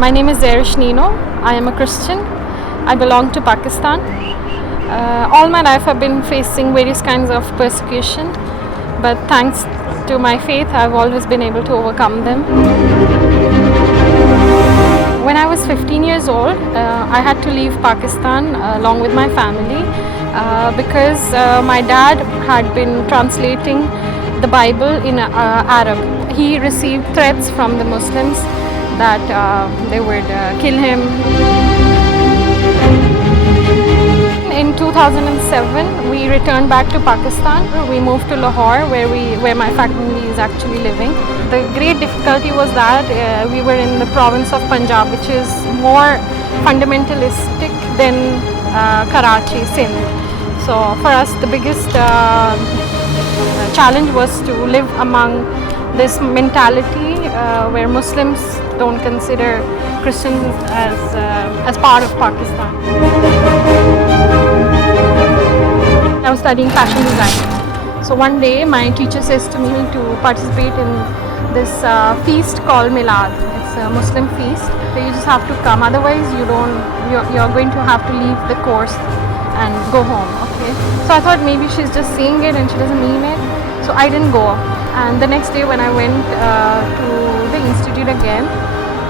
My name is Zarish. I am a Christian. I belong to Pakistan. All my life I've been facing various kinds of persecution, but thanks to my faith I've always been able to overcome them. When I was 15 years old, I had to leave Pakistan along with my family because my dad had been translating the Bible in Arab. He received threats from the Muslims that they would kill him. In 2007, we returned back to Pakistan. We moved to Lahore, where my family is actually living. The great difficulty was that we were in the province of Punjab, which is more fundamentalistic than Karachi, Sindh. So for us, the biggest challenge was to live among this mentality where Muslims don't consider Christians as part of Pakistan. I was studying fashion design. So one day my teacher says to me to participate in this feast called Milad. It's a Muslim feast. So you just have to come, otherwise you're going to have to leave the course and go home. Okay. So I thought maybe she's just saying it and she doesn't mean it. So I didn't go. And the next day when I went to the institute again,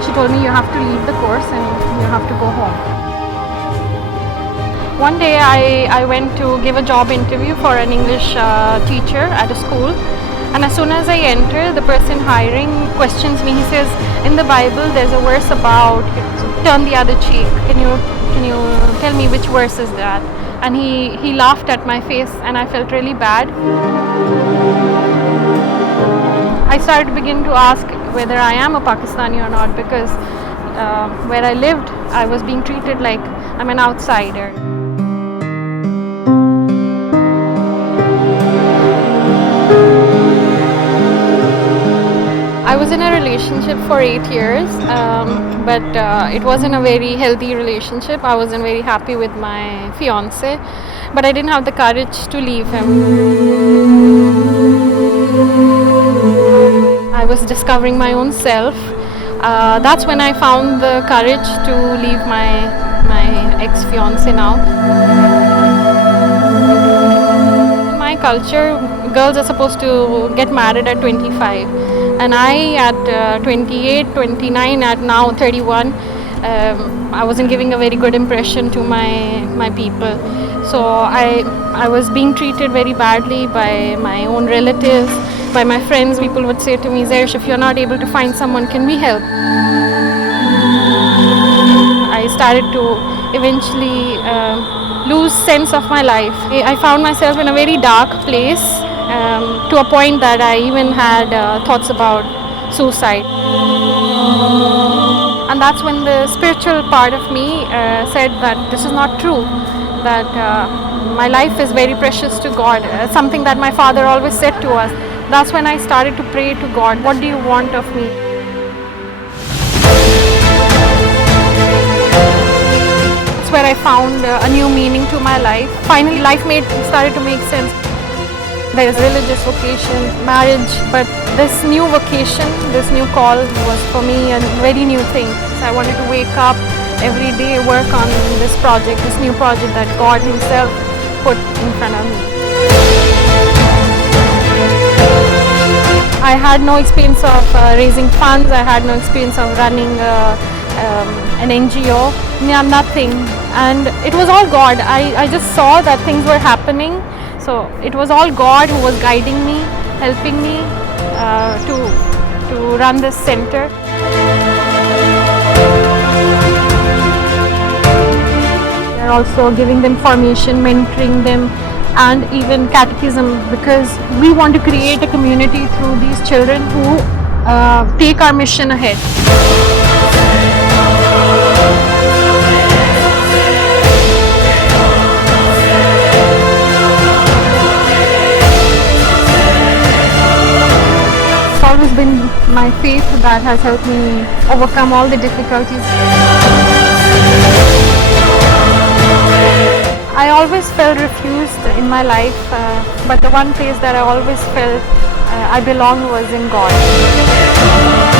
she told me you have to leave the course and you have to go home. One day I went to give a job interview for an English teacher at a school, and as soon as I enter, the person hiring questions me. He says, in the Bible there's a verse about turn the other cheek. Can you tell me which verse is that? And he laughed at my face and I felt really bad. I started to begin to ask whether I am a Pakistani or not, because where I lived I was being treated like I'm an outsider. I was in a relationship for 8 years, but it wasn't a very healthy relationship. I wasn't very happy with my fiance, but I didn't have the courage to leave him. I was discovering my own self. That's when I found the courage to leave my ex-fiance now. In my culture, girls are supposed to get married at 25. And I at 28, 29, at now 31, I wasn't giving a very good impression to my people. So I was being treated very badly by my own relatives, by my friends. People would say to me, Zarish, if you're not able to find someone, can we help? I started to eventually lose sense of my life. I found myself in a very dark place, to a point that I even had thoughts about suicide. And that's when the spiritual part of me said that this is not true, that my life is very precious to God, something that my father always said to us. That's when I started to pray to God, what do you want of me? That's where I found a new meaning to my life. Finally, life started to make sense. There is religious vocation, marriage, but this new vocation, this new call was for me a very new thing. So I wanted to wake up every day, work on this project, this new project that God Himself put in front of me. I had no experience of raising funds, I had no experience of running an NGO, nothing. And it was all God. I just saw that things were happening. So it was all God who was guiding me, helping me to run this center. We are also giving them formation, mentoring them, and even catechism, because we want to create a community through these children who take our mission ahead. Always been my faith that has helped me overcome all the difficulties. I always felt refused in my life, but the one place that I always felt I belonged was in God.